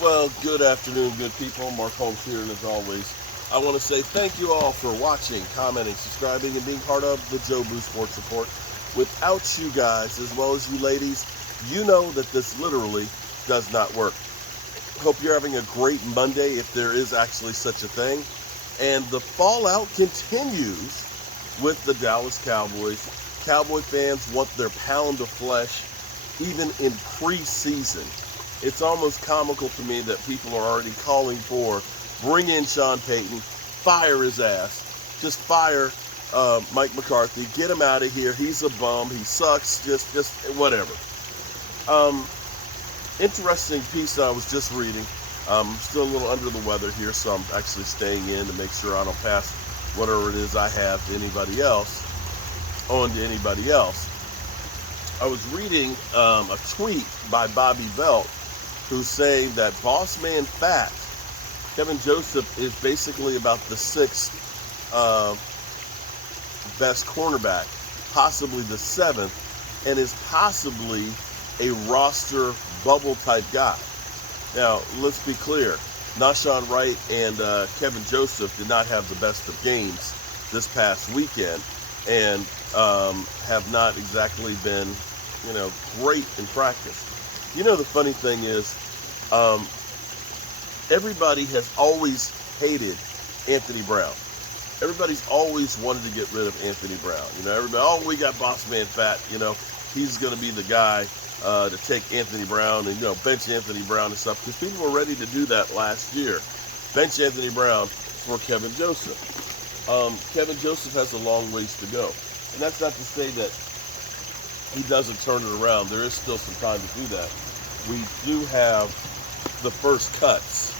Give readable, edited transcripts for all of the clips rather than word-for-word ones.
Well, good afternoon, good people. Mark Holmes here, and as always, I want to say thank you all for watching, commenting, subscribing, and being part of the Joe Boo Sports Report. Without you guys, as well as you ladies, you know that this literally does not work. Hope you're having a great Monday, if there is actually such a thing. And the fallout continues with the Dallas Cowboys. Cowboy fans want their pound of flesh even in preseason. It's almost comical to me that people are already calling for bring in Sean Payton, fire his ass, just fire Mike McCarthy, get him out of here. He's a bum. He sucks. Just whatever. Um, Interesting piece I was just reading. I'm still a little under the weather here, so I'm actually staying in to make sure I don't pass whatever it is I have to anybody else on to anybody else. I was reading a tweet by Bobby Belt, who's saying that Boss Man Fat, Kelvin Joseph, is basically about the sixth best cornerback, possibly the seventh, and is possibly a roster bubble type guy. Now, let's be clear. Nashawn Wright and Kelvin Joseph did not have the best of games this past weekend and have not exactly been, great in practice. The funny thing is, everybody has always hated Anthony Brown. Everybody's always wanted to get rid of Anthony Brown. Everybody, we got Boss Man Fat. He's going to be the guy to take Anthony Brown and, bench Anthony Brown and stuff, because people were ready to do that last year. Bench Anthony Brown for Kelvin Joseph. Kelvin Joseph has a long ways to go. And that's not to say that he doesn't turn it around. There is still some time to do that. We do have the first cuts.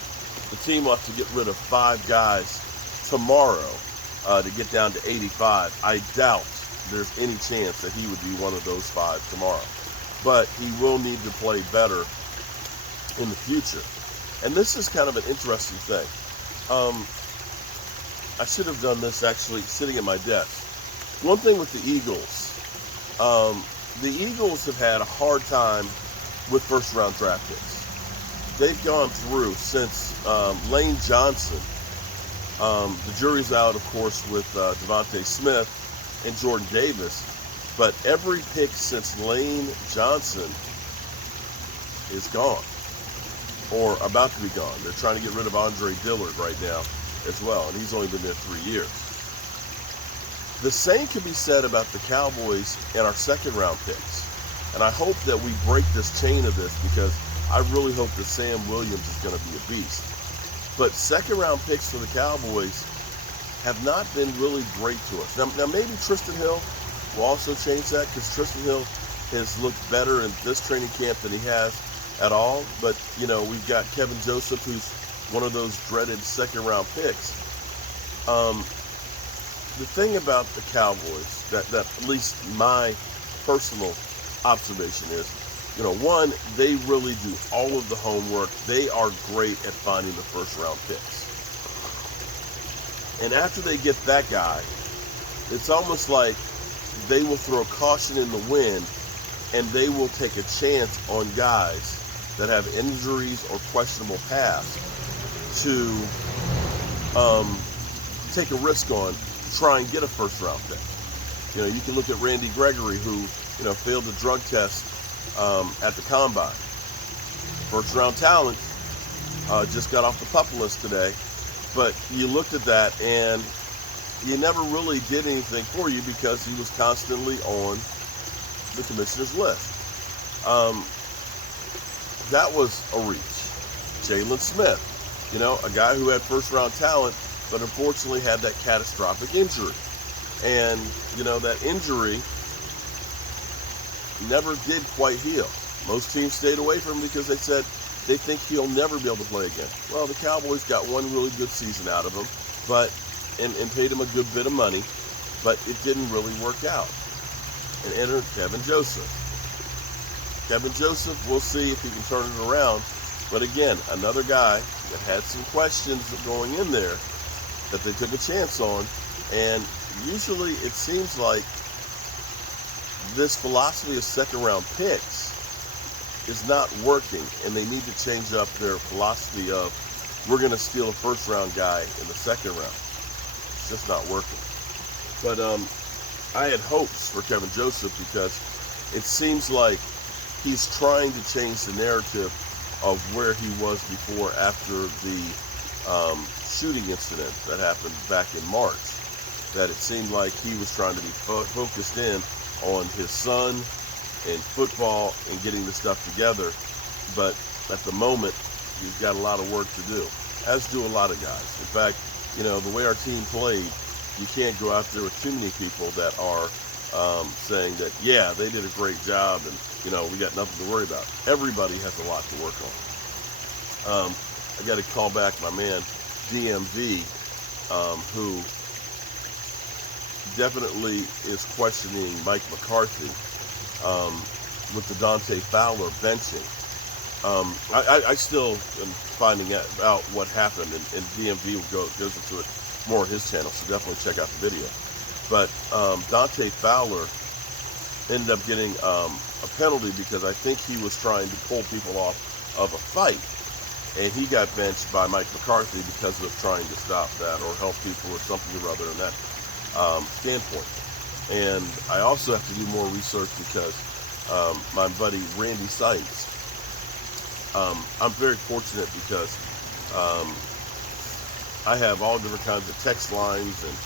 The team wants to get rid of 5 guys tomorrow to get down to 85. I doubt there's any chance that he would be one of those 5 tomorrow. But he will need to play better in the future. And this is kind of an interesting thing. I should have done this actually sitting at my desk. One thing with the Eagles have had a hard time with first-round draft picks. They've gone through since Lane Johnson. The jury's out, of course, with Devontae Smith and Jordan Davis. But every pick since Lane Johnson is gone, or about to be gone. They're trying to get rid of Andre Dillard right now as well, and he's only been there 3 years. The same can be said about the Cowboys and our second-round picks. And I hope that we break this chain of this, because I really hope that Sam Williams is going to be a beast. But second-round picks for the Cowboys have not been really great to us. Now maybe Tristan Hill will also change that, because Tristan Hill has looked better in this training camp than he has at all. But, we've got Kelvin Joseph, who's one of those dreaded second-round picks. The thing about the Cowboys, that at least my personal observation is, one, they really do all of the homework. They are great at finding the first-round picks. And after they get that guy, it's almost like they will throw caution in the wind, and they will take a chance on guys that have injuries or questionable past to take a risk on to try and get a first-round pick. You can look at Randy Gregory, who, failed the drug test at the Combine. First-round talent, just got off the PUP list today. But you looked at that, and he never really did anything for you because he was constantly on the commissioner's list. That was a reach. Jalen Smith, a guy who had first-round talent, but unfortunately had that catastrophic injury. And, that injury never did quite heal. Most teams stayed away from him because they said they think he'll never be able to play again. Well, the Cowboys got one really good season out of him, and paid him a good bit of money, but it didn't really work out. And entered Kelvin Joseph. Kelvin Joseph, we'll see if he can turn it around. But again, another guy that had some questions going in there that they took a chance on. And usually it seems like this philosophy of second-round picks is not working, and they need to change up their philosophy of, we're going to steal a first-round guy in the second round. It's just not working. But I had hopes for Kelvin Joseph because it seems like he's trying to change the narrative of where he was before, after the shooting incident that happened back in March. That it seemed like he was trying to be focused in on his son and football and getting the stuff together. But at the moment, he's got a lot of work to do, as do a lot of guys. In fact, you know, the way our team played, you can't go out there with too many people that are saying that, yeah, they did a great job and, you know, we got nothing to worry about. Everybody has a lot to work on. I got to call back my man, DMV, who definitely is questioning Mike McCarthy with the Dante Fowler benching. I still am finding out what happened, and DMV goes into it more on his channel, so definitely check out the video. But Dante Fowler ended up getting a penalty because I think he was trying to pull people off of a fight, and he got benched by Mike McCarthy because of trying to stop that or help people or something or other in that standpoint. And I also have to do more research because my buddy Randy Seitz, I'm very fortunate because I have all different kinds of text lines and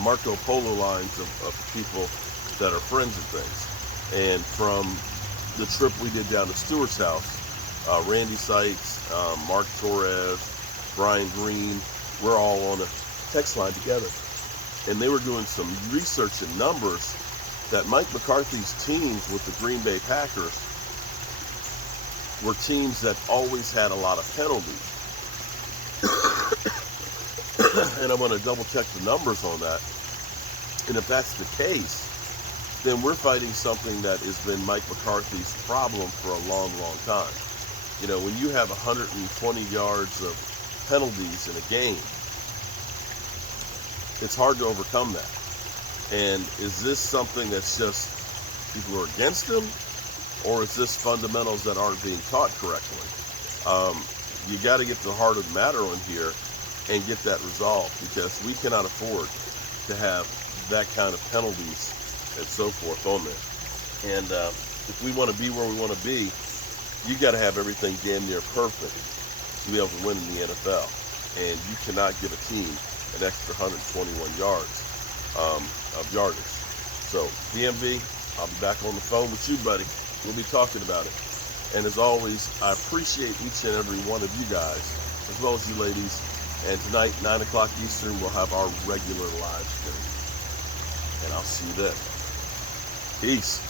Marco Polo lines of people that are friends and things. And from the trip we did down to Stewart's house, Randy Seitz, Mark Torres, Brian Green, we're all on a text line together. And they were doing some research and numbers that Mike McCarthy's teams with the Green Bay Packers were teams that always had a lot of penalties. And I'm going to double check the numbers on that. And if that's the case, then we're fighting something that has been Mike McCarthy's problem for a long, long time. You know, when you have 120 yards of penalties in a game, it's hard to overcome that. And is this something that's just people are against him, or is this fundamentals that aren't being taught correctly? You got to get to the heart of the matter on here and get that resolved, because we cannot afford to have that kind of penalties and so forth on there. And if we want to be where we want to be, you got to have everything damn near perfect to be able to win in the NFL. And you cannot give a team an extra 121 yards of yardage. So DMV, I'll be back on the phone with you, buddy. We'll be talking about it. And as always, I appreciate each and every one of you guys, as well as you ladies. And tonight, 9 o'clock Eastern, we'll have our regular live stream. And I'll see you then. Peace.